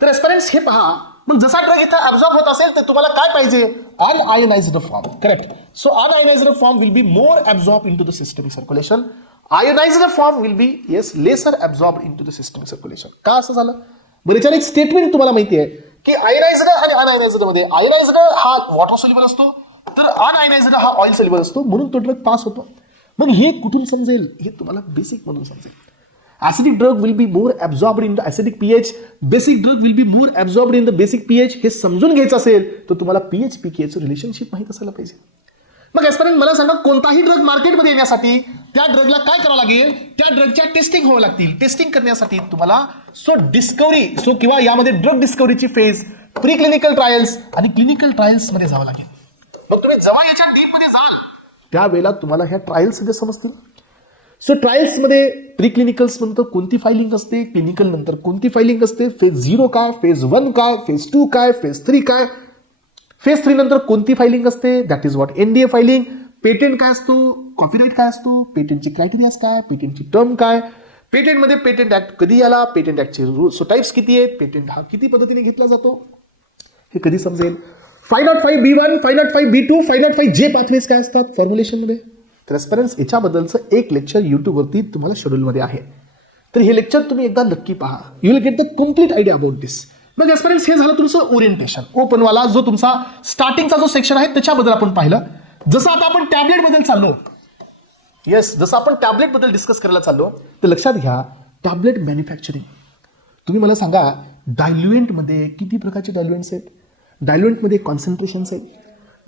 तर एस्पिरंट्स, हे पहा, मग जसा ड्रग इथं ऍब्झॉर्ब होत असेल तर तुम्हाला काय पाहिजे? Unionised form. Correct. So unionised form will be more absorb in to the systemic circulation. Ionised form will be lesser absorb in to the systemic circulation. का असं झालं? बरं, याच्यावर एक स्टेटमेंट तुम्हाला माहिती आहे की आयोनाइज्ड आणि अनआयोनाइज्ड मध्ये आयोनाइज्ड हा वॉटर सोल्युबल असतो, तर अनआयोनाइज्ड हा ऑइल सोल्युबल असतो, म्हणून तो ड्रग पास होतो. मग हे कुठून समजेल? हे तुम्हाला बेसिक मधून समजेल. Acidic drug will be more absorbed in the acidic pH. Basic drug will be more absorbed in the basic pH. हे समजून घ्यायचं असेल तर तुम्हाला pH pK चं रिलेशनशिप माहित असायला पाहिजे. मग यापर्यंत मला सांगा, कोणताही ड्रग मार्केटमध्ये येण्यासाठी त्या ड्रगला काय करावं लागेल? त्या ड्रगच्या टेस्टिंग व्हावं लागतील. टेस्टिंग करण्यासाठी तुम्हाला डिस्कवरी किंवा यामध्ये ड्रग डिस्कवरीची फेज, प्री क्लिनिकल ट्रायल्स आणि क्लिनिकल ट्रायल्स मध्ये जावं लागेल. मग तुम्ही जेव्हा याच्या डीप मध्ये जाल त्यावेळेला तुम्हाला ह्या ट्रायल्स सगळे समजतील. सो ट्रायल्समध्ये प्री क्लिनिकल्स नंतर कोणती फायलिंग असते, क्लिनिकल नंतर कोणती फायलिंग असते, फेज 0 काय, फेज 1 काय, फेज 2 काय, फेज 3 काय, फेज 3 नंतर कोणती फायलिंग असते, that is what NDA filing. Patent काय असतो, कॉपीराईट काय असतो, पेटेंटचे क्रायटेरियाज काय, पेटेंटची टर्म काय, पेटेंटमध्ये पेटेंट ऍक्ट कधी आला, पेटेंट ऍक्टचे रूल्स टाइप्स किती आहेत, पेटेंट हा किती पद्धतीने घेतला जातो, हे कधी समजेल. 505B1, 505B2, 505J पाथवेज काय असतात फॉर्म्युलेशनमध्ये. तर एस्पिरंट्स, याच्याबद्दलचं एक लेक्चर यूट्यूबवरती तुम्हाला शेड्यूलमध्ये आहे. तर हे लेक्चर तुम्ही एकदा नक्की पहा. You will get the complete idea about this. मग एस्पिरंट्स, हे झालं तुमचं ओरिएंटेशन. ओपनवाला जो तुमचा स्टार्टिंगचा जो सेक्शन आहे त्याच्याबद्दल आपण पाहिलं. जसं आता आपण टॅबलेटबद्दल चाललो, जसं आपण टॅबलेटबद्दल डिस्कस करायला चाललो, तर लक्षात घ्या, टॅबलेट मॅन्युफॅक्चरिंग. तुम्ही मला सांगा, डायल्युएंटमध्ये किती प्रकारचे डायल्युएंट्स आहेत? डायल्युएंटमध्ये कॉन्सन्ट्रेशन्स आहेत,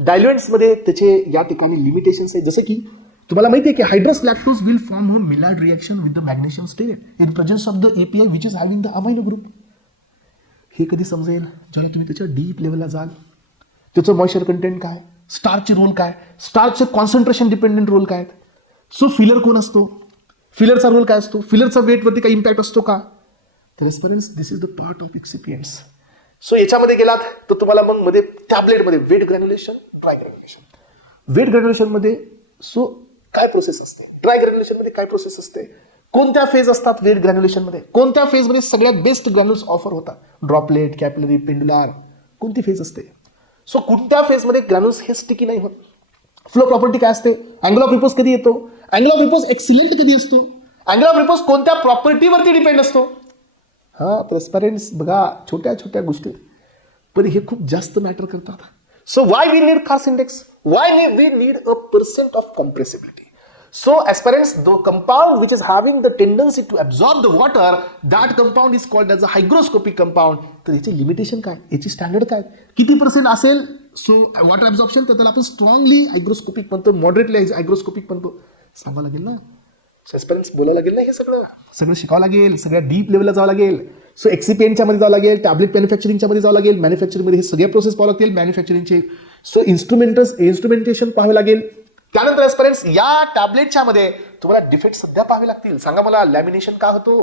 डायल्युएंट्समध्ये त्याचे या ठिकाणी लिमिटेशन्स आहेत. जसं की तुम्हाला माहिती आहे की hydrous lactose will form a Maillard reaction with the magnesium stearate in presence of the API which is having the amino group. हे कधी समजेल? जेव्हा तुम्ही त्याच्या डीप लेवलला जाल. त्याचं मॉइश्चर कंटेंट काय, स्टारचे रोल काय, स्टारचे कॉन्सन्ट्रेशन डिपेंडेंट रोल काय. सो फिलर कोण असतो, फिलरचा रोल काय असतो, फिलरचा वेटवरती काही इम्पॅक्ट असतो का. तर aspirants, this is the part of excipients. So याच्यामध्ये गेलात तर तुम्हाला मग मध्ये टॅबलेटमध्ये wet granulation, dry granulation. Wet ग्रॅन्युलेशनमध्ये सो काय प्रोसेस असते, ड्राय ग्रॅन्युलेशनमध्ये काय प्रोसेस असते, कोणत्या फेज असतात वेट ग्रॅन्युलेशनमध्ये, कोणत्या फेजमध्ये सगळ्यात बेस्ट ग्रॅन्युल्स ऑफर होतात, ड्रॉपलेट, कॅपिलरी, पेंडुलार, कोणती फेज असते. सो कोणत्या फेजमध्ये ग्रॅन्युल्स हे स्टिकी नाही होत. फ्लो प्रॉपर्टी काय असते, अँगल ऑफ रिपोज कधी येतो, अँगल ऑफ रिपोज एक्सिलेंट कधी असतो, अँगल ऑफ रिपोज कोणत्या प्रॉपर्टीवरती डिपेंड असतो. हा ट्रान्सपरन्स बघा, छोट्या छोट्या गोष्टी पण हे खूप जास्त मॅटर करतात. So why we need Carr's index, why we need a percent of compressibility. So aspirants, the compound which is having the tendency to absorb the water, that compound is called as a hygroscopic compound. तर याची limitation काय, याची standard काय, किती percent असेल so water absorption, तर त्याला आपण स्ट्रॉंगली हायग्रोस्कोपिक म्हणतो, मॉडरेटली हायग्रोस्कोपिक म्हणतो. सांगावं लागेल ना, एस्पिरंट्स बोलायला लागेल ना, हे सगळं शिकावं लागेल, सगळ्या डीप लेवलला जावं लागेल. सो एक्सिपिएंटच्या मध्ये जावं लागेल, टॅब्लेट मॅन्युफॅक्चरिंगच्या मध्ये जावं लागेल, मॅन्युफॅक्चरिंगमध्ये हे सगळे प्रोसेस पाहावं लागतील मॅन्युफॅक्चरिंगचे. सो इन्स्ट्रुमेंटेशन पाहावं लागेल. त्यानंतर एस्पिरंट्स या टॅबलेटच्या मध्ये तुम्हाला डिफेक्ट सध्या पाहावे लागतील. सांगा मला लॅमिनेशन का होतो.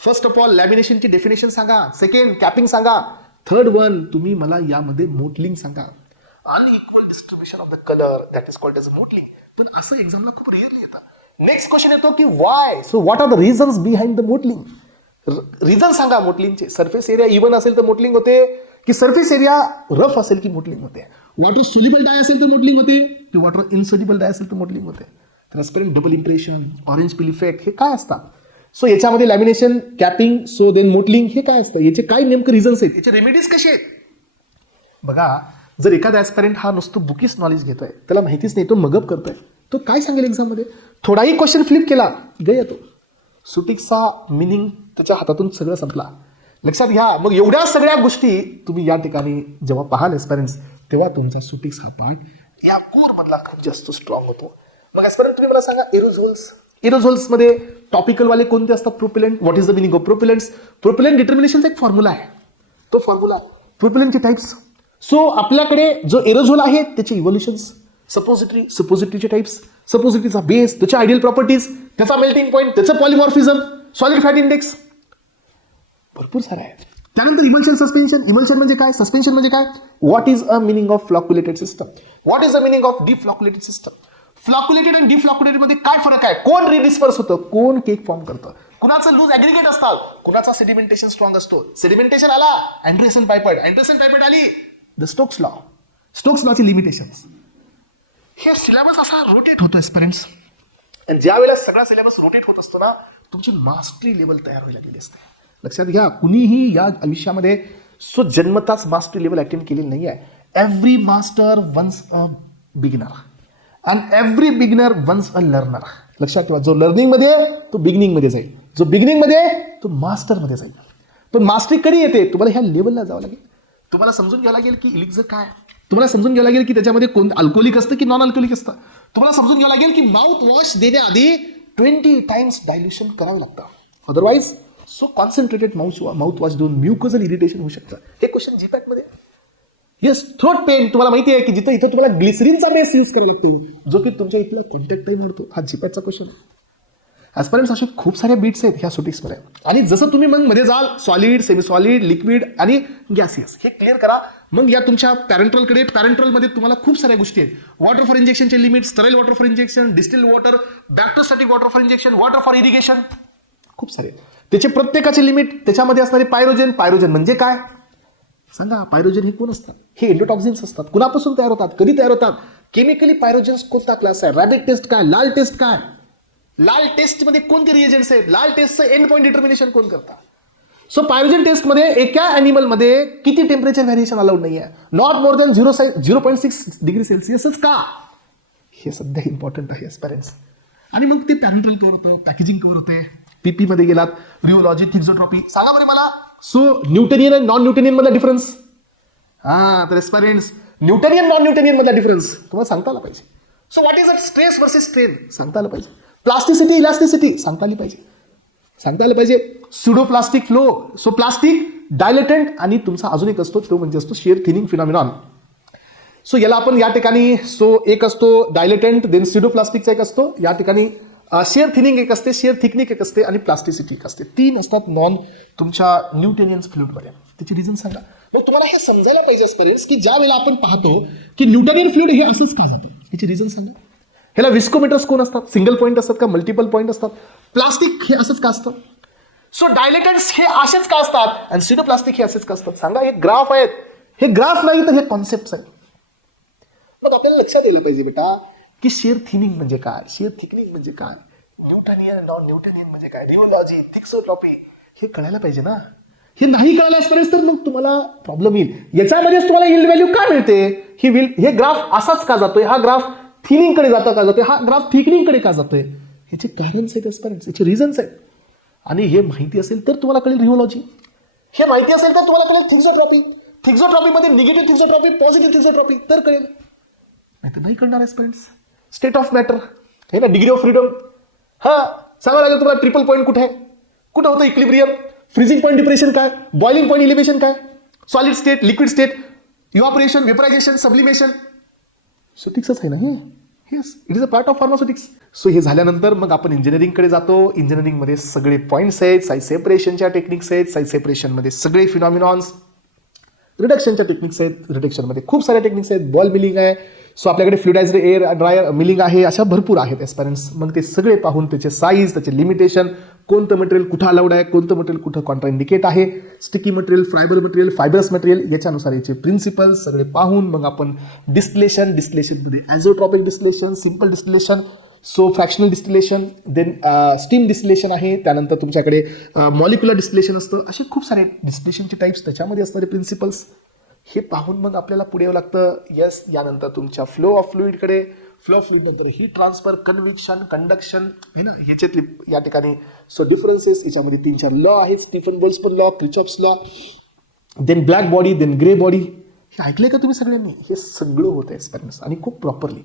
फर्स्ट ऑफ ऑल लॅमिनेशनची डेफिनेशन सांगा, सेकंड कॅपिंग सांगा, थर्ड वन तुम्ही मला यामध्ये मोटलिंग सांगा. Unequal distribution of the colour, that is called as mottling. पण असं एक्झामला खूप रेअरली येतं. नेक्स्ट क्वेश्चन येतो की why, so what are the reasons behind the mottling. Reason सांगा मोटलिंगचे. सरफेस एरिया इव्हन असेल तर मोटलिंग होते, की सरफेस एरिया रफ असेल की मोटलिंग होते. वॉटर सोल्युबल डाय असेल तर मोटलिंग होते, की वॉटर इनसोल्युबल डाय असेल तर मोटलिंग होते. Transparent double impression, orange peel effect, हे काय असतात. सो याच्यामध्ये lamination, capping, so then mottling, हे काय असतं, याचे काय नेमकं रिझन्स आहेत, याचे रेमेडीज कसे आहेत. बघा, जर एखादा ॲस्पायरंट हा नुसतं बुकीस नॉलेज घेतोय, त्याला माहितीच नाही, तो मगअप करतोय, तो काय सांगेल एक्झाममध्ये. थोडाही क्वेश्चन फ्लिप केला गय येतो. सुटिक्सचा मिनिंग त्याच्या हातातून सगळं संपला. लक्षात घ्या. मग एवढ्या सगळ्या गोष्टी तुम्ही या ठिकाणी जेव्हा पाहाल एस्पिरंट्स, तेव्हा तुमचा सुटिक्स हा पार्ट या कोर मधला खूप जास्त स्ट्रॉंग होतो. मग एस्पिरंट तुम्ही मला सांगा एरोझोल्स मध्ये टॉपिकल वाले कोणते असतात. Propellant. What is the meaning of propellants. Propellant डिटर्मिनेशनचा एक फॉर्म्युला आहे. तो फॉर्म्युला प्रोपेलंटचे टाइप्स. सो आपल्याकडे जो एरोझोल आहे त्याचे इव्होल्युशन्स, सपोजिटरीचे टाइप्स, सपोजिटरीचा बेस, त्याच्या आयडियल प्रॉपर्टीज, त्याचा मेल्टिंग पॉईंट, त्याचं पॉलिमॉर्फिझम, सॉलिड फॅट इंडेक्स, भरपूर सारा आहे. त्यानंतर इमल्शन सस्पेन्शन. इमल्शन म्हणजे काय, सस्पेन्शन म्हणजे काय. What is a meaning of flocculated system, what is the meaning of deflocculated system. Flocculated आणि डिफ्लॉक्युलेटेड मध्ये काय फरक आहे, कोण रिडिस्पर्स होतं, कोण केक फॉर्म करतं, कुणाचं लूज ऍग्रिगेट असतात, कुणाचा सेडिमेंटेशन स्ट्रॉंग असतो. सेडिमेंटेशन आला अँडरसन पायपट आली द स्टोक्स लॉची लिमिटेशन्स. हे सिलेबस असा रोटेट होतो एस्पिरंट्स, आणि ज्या वेळेला सगळा सिलेबस रोटेट होत असतो ना, तुमची मास्टरी लेवल तयार व्हायला गेली असते. लक्षात घ्या, कुणीही या आयुष्यामध्ये सो जन्मताच मास्टरी लेवल अटेंड केलेली नाही आहे. Every master once a beginner and every beginner once a learner. लक्षात ठेवा, जो लर्निंग मध्ये तो बिगिनिंग मध्ये जाईल, जो बिगिनिंग मध्ये तो मास्टर मध्ये जाईल. पण मास्टरी कधी येते, तुम्हाला ह्या लेवलला जावं लागेल. तुम्हाला समजून घ्यावं लागेल की इलिक्झर काय, तुम्हाला समजून घ्यावं लागेल की त्याच्यामध्ये कोण अल्कोहोलिक असतं की नॉन अल्कोहोलिक असतं. तुम्हाला समजून घ्यावं लागेल की माउथ वॉश देण्याआधी 20 टाइम्स डायल्युशन करावं लागतं. Otherwise so concentrated mouth wash देऊन म्युकोजल इरिटेशन होऊ शकतं. हे क्वेश्चन जीपॅट मध्ये. येस, थ्रोट पेन तुम्हाला माहिती आहे की जिथं इथं तुम्हाला ग्लिसरीनचा बेस यूज करावा लागतो, जो की तुमच्या इथला कॉन्टॅक्ट टाइम वाढतो. हा जीपॅटचा क्वेश्चन. ॲस्पिरंट्स असे खूप सारे बीट्स आहेत ह्या सुटिक्समध्ये. आणि जसं तुम्ही मग मध्ये जाल सॉलिड, सेमी सॉलिड, लिक्विड आणि गॅसियस, हे क्लिअर करा. मग या तुमच्या पॅरेंट्रलकडे, पॅरेंट्रलमध्ये तुम्हाला खूप साऱ्या गोष्टी आहेत. वॉटर फॉर इंजेक्शनचे limit, sterile water for injection, distil water, bacteriostatic water for injection, water for irrigation, खूप सारे. त्याचे प्रत्येकाचे लिमिट, त्याच्यामध्ये असणारे पायरोजन म्हणजे काय सांगा. पायरोजन हे कोण असतात, हे एंडोटॉक्सिन्स असतात. कुणापासून तयार होतात, कधी तयार होतात, केमिकली पायरोजन्स कोणता क्लास आहे, रॅबिट टेस्ट काय, लाल टेस्ट काय, लाल टेस्ट मध्ये कोणते रिएजंट्स आहेत, लाल टेस्टचं एंड पॉईंट डिटर्मिनेशन कोण करतात. सो पायरोजन टेस्ट मध्ये एका अॅनिमल मध्ये किती टेम्परेचर व्हॅरिएशन अलाउड नाही आहे, नॉट मोर दॅन 0.6 डिग्री सेल्सिअसच का, हे सध्या इम्पॉर्टंट आहे एस्पिरंट्स. आणि मग ते पॅरेंट्रल कव्हर होतं, पॅकेजिंग कव्हर होते. पीपी मध्ये गेलात, रिओलॉजी, थिक्झोट्रॉपी. सांगा बरं मला, सो न्यूटनियन आणि नॉन न्यूटनियन मधला डिफरन्स. तर एस्पिरंट्स न्यूटनियन नॉन न्यूटनियन मधला डिफरन्स तुम्हाला सांगता आला पाहिजे. So what is a stress versus strain सांगता आलं पाहिजे. प्लास्टिसिटी, इलास्टिसिटी सांगता आली पाहिजे. स्युडोप्लास्टिक फ्लो, सो प्लास्टिक डायलेटंट, आणि तुमचा अजून एक असतो तो म्हणजे असतो शियर थिनिंग फिनॉमिनॉन. सो याला आपण या ठिकाणी, सो एक असतो डायलेटंट, देन स्युडोप्लास्टिकचा एक असतो या ठिकाणी, शियर थिनिंग एक असते, शियर थिकनिक एक असते, आणि प्लास्टिसिटी एक असते. 3 असतात नॉन तुमच्या न्यूटनियन फ्लुइडमध्ये. त्याची रिझन सांगा. मग तुम्हाला हे समजायला पाहिजे एस्पिरंट्स की ज्या वेळेला आपण पाहतो की न्यूटनियन फ्लुइड हे असंच का जातं, याची रिझन सांगा. ह्याला विस्कोमीटर्स कोण असतात? सिंगल पॉईंट असतात का मल्टिपल पॉईंट असतात? प्लास्टिक हे असंच का असतं? सो डायलेटन्स हे असेच का असतात आणि सिडोप्लास्टिक हे असेच का असतात? सांगा. हे ग्राफ आहेत, हे ग्राफ नाही तर हे कॉन्सेप्ट आहेत. मग आपल्याला लक्षात यायला पाहिजे बेटा की शेअर थिनिंग म्हणजे काय, शेअर थिकनिंग म्हणजे काय, न्यूटनियन नॉन न्यूटनियन म्हणजे काय, रिओलॉजी, थिक्सोट्रॉपी हे कळायला पाहिजे ना. हे नाही कळाल्यास तर मग तुम्हाला प्रॉब्लेम येईल. याच्यामध्येच तुम्हाला यील्ड व्हॅल्यू का मिळते? हे ग्राफ असाच का जातोय, हा ग्राफ थिनिंग कडे जाता का जातोय, हा ग्राफ थिकनिंग कडे का जातोय, याचे कारणच आहेत एस्पिरंट्स, याचे रिझन्स आहेत. आणि हे माहिती असेल तर तुम्हाला कळेल रिओलॉजी, हे माहिती असेल तर तुम्हाला कळेल थिक्सोट्रॉपी, थिक्सोट्रॉपीमध्ये निगेटिव्ह थिक्सोट्रॉपी, पॉझिटिव्ह थिक्सोट्रॉपी तर कळेल, नाही तर नाही कळणार एस्पिरंट्स. स्टेट ऑफ मॅटर हे ना, डिग्री ऑफ फ्रीडम, हा सांगावं लागेल तुम्हाला. ट्रिपल पॉईंट कुठे आहे, कुठं होतं इक्लिब्रियम, फ्रीजिंग पॉईंट डिप्रेशन काय, बॉइलिंग पॉईंट इलिव्हेशन काय, solid state, liquid state, evaporation, vaporisation, sublimation. सुटिक्सच आहे ना हे. Yes, it is a part of pharmaceutics. So हे झाल्यानंतर मग आपण इंजिनिअरिंगकडे जातो. इंजिनिअरिंगमध्ये सगळे पॉईंट्स आहेत, साईज सेपरेशनच्या टेक्निक्स आहेत, साईज सेपरेशनमध्ये सगळे फिनॉमिनॉन्स, रिडक्शनच्या टेक्निक्स आहेत, रिडक्शनमध्ये खूप साऱ्या टेक्निक्स आहेत, बॉल मिलिंग आहे, सो आपल्याकडे फ्लुइडाइज्ड एअर ड्रायर मिलिंग आहे, अशा भरपूर आहेत एस्पिरंट्स. मग ते सगळे पाहून त्याचे साईज, त्याचे लिमिटेशन, कोणतं मटेरियल कुठं अलाउड आहे, कोणतं मटेरियल कुठं कॉन्ट्राइंडिकेट आहे, sticky material, friable material, fibrous material, याच्यानुसार याचे प्रिन्सिपल्स सगळे पाहून मग आपण डिस्टिलेशनमध्ये azeotropic distillation, simple distillation, so fractional distillation, then steam distillation आहे, त्यानंतर तुमच्याकडे मॉलिक्युलर डिस्टिलेशन असतं. असे खूप सारे डिस्टिलेशनचे टाईप्स, त्याच्यामध्ये असणारे प्रिन्सिपल्स हे पाहून मग आपल्याला पुढे यावं लागतं. येस, यानंतर तुमच्या फ्लो ऑफ फ्लुइडकडे, फ्लो ऑफ फ्लुइड नंतर हीट ट्रान्सफर, कन्व्हेक्शन, कंडक्शन आहे ना, ह्याच्यातली या ठिकाणी सो डिफरन्सेस. याच्यामध्ये 3-4 लॉ आहेत, Stefan Boltzmann law, Kirchhoff's law, then black body, then grey body. हे ऐकलंय का तुम्ही सगळ्यांनी? हे सगळं होतं एक्सपेरिमेंट्स आणि खूप प्रॉपरली.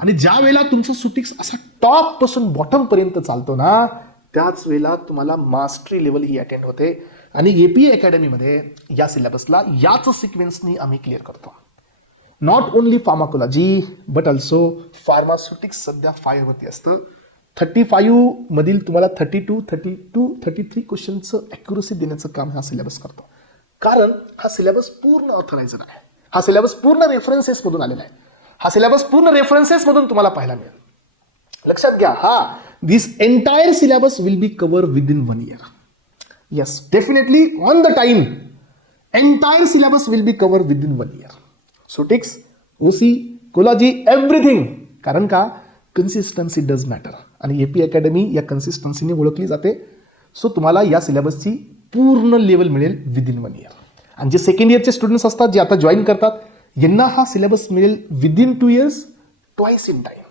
आणि ज्या वेळेला तुमचं सुटिक्स असा टॉप पासून बॉटम पर्यंत चालतो ना, त्याच वेळेला तुम्हाला मास्टरी लेवल ही अटेंड होते. आणि एपीए अकॅडमीमध्ये या सिलेबसला याच सिक्वेन्सनी आम्ही क्लिअर करतो. Not only pharmacology but also pharmaceutics सध्या फायरवरती असतं. 35 मधील तुम्हाला 33 क्वेश्चनचं ॲक्युरसी देण्याचं काम हा सिलेबस करतो. कारण हा सिलेबस पूर्ण ऑथरायझड आहे, हा सिलेबस पूर्ण रेफरन्सेसमधून आलेला आहे, हा सिलेबस पूर्ण रेफरन्सेसमधून तुम्हाला पाहायला मिळेल. लक्षात घ्या, हा this entire syllabus will be cover within 1 year. Yes, definitely on the time. Entire syllabus will be covered within 1 year. So ticks, OC, Ecology, everything. कारण का कन्सिस्टन्सी डज मॅटर आणि एपी अकॅडमी या कन्सिस्टन्सीने ओळखली जाते. सो तुम्हाला या सिलेबसची पूर्ण level मिळेल विदिन 1 year. आणि जे सेकंड इयरचे स्टुडंट्स असतात, जे आता जॉईन करतात, यांना हा सिलेबस मिळेल within 2 years, twice in time.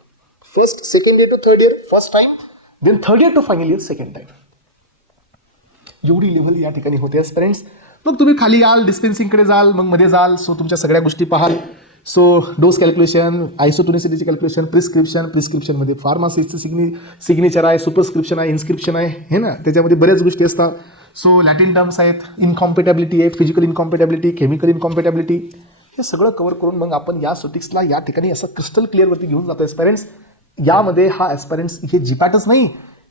First second year to third year first time, then third year to final year second time. एवढी लेव्हल या ठिकाणी होते एस्पिरंट्स. मग तुम्ही खाली याल, डिस्पेन्सिंगकडे जाल, मग मध्ये जाल, सो तुमच्या सगळ्या गोष्टी पाहाल. सो डोस कॅल्क्युलेशन, आयसोटोनिसिटीचे कॅल्क्युलेशन, प्रिस्क्रिप्शनमध्ये फार्मासिस्टचं सिग्नेचर आहे, सुपरस्क्रिप्शन आहे, इन्स्क्रिप्शन आहे, हे ना, त्याच्यामध्ये बऱ्याच गोष्टी असतात. सो लॅटिन टर्म्स आहेत, इनकॉम्पेटॅबिलिटी आहे, फिजिकल इनकॉम्पेटॅबिलिटी, केमिकल इनकॉम्पेटॅबिलिटी, हे सगळं कव्हर करून मग आपण या सुटिक्सला या ठिकाणी असं क्रिस्टल क्लिअरवरती घेऊन जातो एस्पिरंट्स. यामध्ये हा एस्पिरंट्स हे जीपॅटच नाही,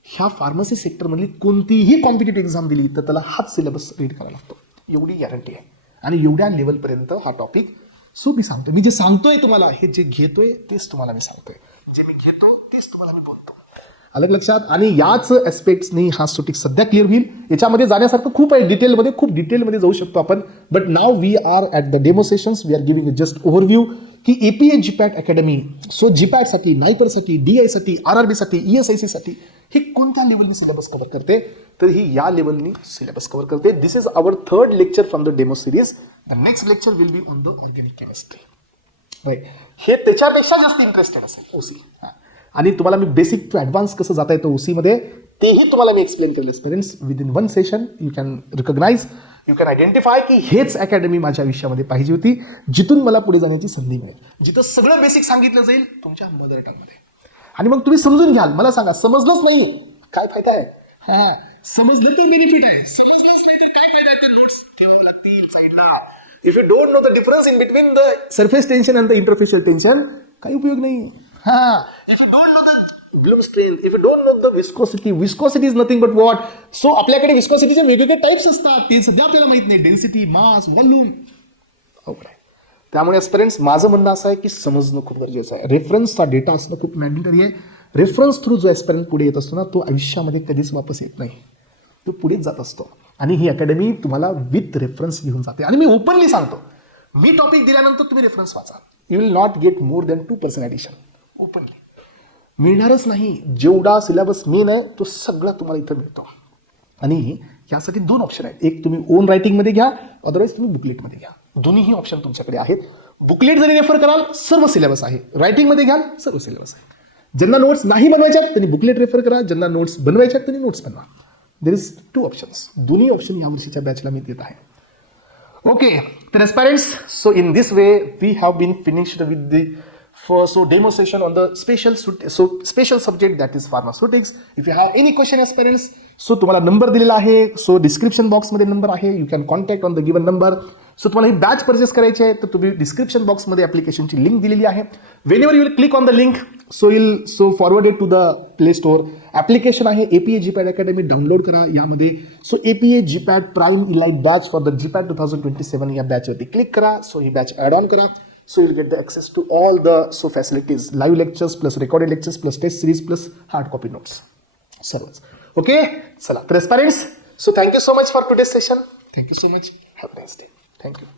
ह्या फार्मसी सेक्टरमधली कोणतीही कॉम्पिटेटिव्ह एक्झाम दिली तर त्याला हाच सिलेबस रीड करायला लागतो, एवढी गॅरंटी आहे. आणि एवढ्या लेवलपर्यंत हा टॉपिक. सो मी सांगतोय, मी जे सांगतोय तुम्हाला, हे जे घेतोय तेच तुम्हाला मी सांगतोय, जे मी घेतो तेच तुम्हाला मी बोलतो. अलग लक्षात. आणि याच ॲस्पेक्ट्सनी हा टॉपिक सध्या क्लिअर होईल. याच्यामध्ये जाण्यासारखं खूप आहे, खूप डिटेलमध्ये जाऊ शकतो आपण. But now we are at the demo sessions, we are giving just overview की एपीए जीपॅट अकॅडमी. सो जीपॅटसाठी, नायपरसाठी, डीआयसाठी, आरआरबीसाठी, ईएसआयसीसाठी हे कोणत्या लेवलनी सिलेबस कव्हर करते, तर ही या लेवलनी सिलेबस कव्हर करते. This is our third lecture from the demo series. The next lecture will be on the organic chemistry. Right, हे त्याच्यापेक्षा जास्त इंटरेस्टेड असेल ओसी. आणि तुम्हाला मी बेसिक टू ॲडव्हान्स कसं जाता येतं ओसीमध्ये तेही तुम्हाला मी एक्सप्लेन केलं students. Within 1 session you can recognise, you can identify की हेच अकॅडमी माझ्या आयुष्यामध्ये पाहिजे होती, जिथून मला पुढे जाण्याची संधी मिळेल, जिथं सगळं बेसिक सांगितलं जाईल तुमच्या मदर टंगमध्ये. आणि मग तुम्ही समजून घ्याल. मला सांगा, समजलंच नाही काय फायदा आहे? हा, समजलं तर बेनिफिट आहे, समजलंच नाही तर काय फायदा आहे? तर नोट्स ठेवावं लागतील साईडला. If you don't know the difference in between the surface tension and the interfacial tension, काही उपयोग नाही. हा, if you don't know the Bloom strength, if you don't know the viscosity is nothing but what. So आपल्याकडे विस्कोसिटीचे वेगवेगळे types असतात, ते सध्या आपल्याला माहित नाही. डेन्सिटी, मास, व्हॉल्यूम, ओके. त्यामुळे ॲस्पिरंट्स माझं म्हणणं असं आहे की समजणं खूप गरजेचं आहे. रेफरन्सचा डेटा असणं खूप मॅन्डेटरी आहे. रेफरन्स थ्रू जो ॲस्पिरंट पुढे येत असतो ना, तो आयुष्यामध्ये कधीच वापस येत नाही, तो पुढेच जात असतो. आणि ही अकॅडमी तुम्हाला विथ रेफरन्स घेऊन जाते. आणि मी ओपनली सांगतो, मी टॉपिक दिल्यानंतर तुम्ही रेफरन्स वाचा. You will not get more than 2% addition. Openly मिळणारच नाही. जेवढा सिलेबस मेन आहे तो सगळा तुम्हाला इथं मिळतो. आणि यासाठी 2 ऑप्शन आहेत. एक तुम्ही ओन रायटिंगमध्ये घ्या, अदरवाईज तुम्ही बुकलेटमध्ये घ्या. दोन्हीही ऑप्शन तुमच्याकडे आहेत. बुकलेट जरी रेफर कराल सर्व सिलेबस आहे, रायटिंगमध्ये घ्याल सर्व सिलेबस आहे. ज्यांना नोट्स नाही बनवायच्यात त्यांनी बुकलेट रेफर करा, ज्यांना नोट्स बनवायच्यात त्यांनी नोट्स बनवा. There is 2 options. दोन्ही ऑप्शन या वर्षीच्या बॅचला मी देत आहे. Okay, then aspirants, so in this way we have been finished with the first demo session on the special subject that is pharmaceutics. If you have any question aspirants, so तुम्हाला number दिलेला आहे, so description बॉक्समध्ये number आहे, you can contact on the given number. So तुम्हाला ही batch purchase करायची आहे तर तुम्ही डिस्क्रिप्शन बॉक्समध्ये ॲप्लिकेशनची लिंक दिलेली आहे. When you will click on the link so forwarded to the play store. Application आहे APA GPAT अकॅडमी, डाउनलोड करा. यामध्ये so APA GPAT prime elite batch for the GPAT 2027 या बॅचवरती क्लिक करा. सो ही बॅच ॲड ऑन करा. So you'll get the access to all the facilities, live lectures plus recorded lectures plus test series plus hard copy notes. सर्वच. Okay? चला, तर aspirants, so thank you so much for today's session. Thank you so much. Have a nice day. Thank you.